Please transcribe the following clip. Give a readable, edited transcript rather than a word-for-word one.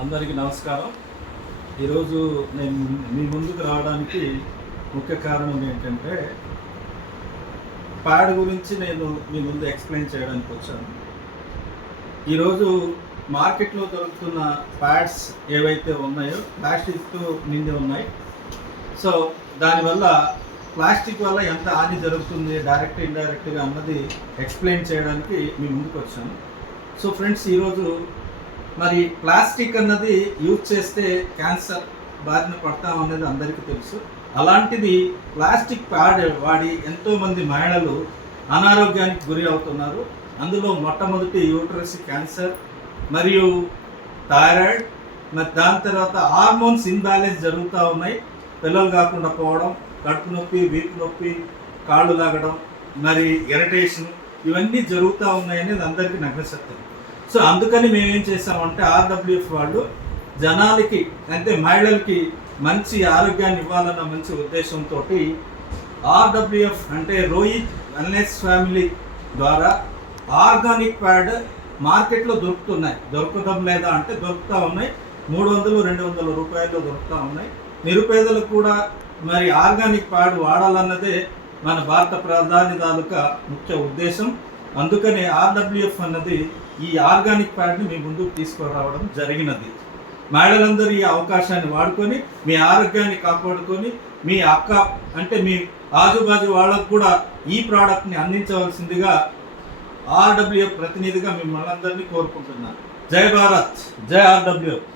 అందరికీ నమస్కారం. ఈరోజు నేను మీ ముందుకు రావడానికి ముఖ్య కారణం ఏంటంటే, ప్యాడ్ గురించి నేను మీ ముందు ఎక్స్ప్లెయిన్ చేయడానికి వచ్చాను. ఈరోజు మార్కెట్లో దొరుకుతున్న ప్యాడ్స్ ఏవైతే ఉన్నాయో ప్లాస్టిక్తో నిండి ఉన్నాయి. సో దానివల్ల ప్లాస్టిక్ వల్ల ఎంత హాని జరుగుతుంది డైరెక్ట్ ఇండైరెక్ట్గా అన్నది ఎక్స్ప్లెయిన్ చేయడానికి మీ ముందుకు వచ్చాను. సో ఫ్రెండ్స్, ఈరోజు మరి ప్లాస్టిక్ అన్నది యూజ్ చేస్తే క్యాన్సర్ బారిన పడతాం అనేది అందరికీ తెలుసు. అలాంటిది ప్లాస్టిక్ ప్యాడ్ వాడి ఎంతోమంది మహిళలు అనారోగ్యానికి గురి అవుతున్నారు. అందులో మొట్టమొదటి యూట్రస్ క్యాన్సర్ మరియు థైరాయిడ్, మరి దాని తర్వాత హార్మోన్స్ ఇన్బ్యాలెన్స్ జరుగుతూ ఉన్నాయి. పిల్లలు కాకుండా పోవడం, కడుపు నొప్పి, వీపు నొప్పి, కాళ్ళు లాగడం, మరి ఇరిటేషన్, ఇవన్నీ జరుగుతూ ఉన్నాయి అనేది అందరికీ నగ్న సత్యం. సో అందుకని మేమేం చేసామంటే ఆర్డబ్ల్యూఎఫ్ వాళ్ళు జనాలకి అంటే మహిళలకి మంచి ఆరోగ్యాన్ని ఇవ్వాలన్న మంచి ఉద్దేశంతో ఆర్డబ్ల్యూఎఫ్ అంటే రోహిత్ వెల్నెస్ ఫ్యామిలీ ద్వారా ఆర్గానిక్ ప్యాడ్ మార్కెట్లో దొరకడం లేదా అంటే దొరుకుతూ ఉన్నాయి. 300-200 రూపాయల్లో దొరుకుతూ ఉన్నాయి. నిరుపేదలకు కూడా మరి ఆర్గానిక్ ప్యాడ్ వాడాలన్నదే మన భారత ప్రధాని తాలూకా ముఖ్య ఉద్దేశం. అందుకనే ఆర్డబ్ల్యూఎఫ్ అన్నది ఈ ఆర్గానిక్ ప్యాడ్ని మీ ముందుకు తీసుకురావడం జరిగినది. మహిళలందరూ ఈ అవకాశాన్ని వాడుకొని మీ ఆరోగ్యాన్ని కాపాడుకొని మీ అక్క అంటే మీ ఆజుబాజు వాళ్ళకు కూడా ఈ ప్రోడక్ట్ని అందించవలసిందిగా ఆర్డబ్ల్యూఎఫ్ ప్రతినిధిగా మిమ్మల్ని అందరినీ కోరుకుంటున్నాను. జై భారత్, జై ఆర్డబ్ల్యూఎఫ్.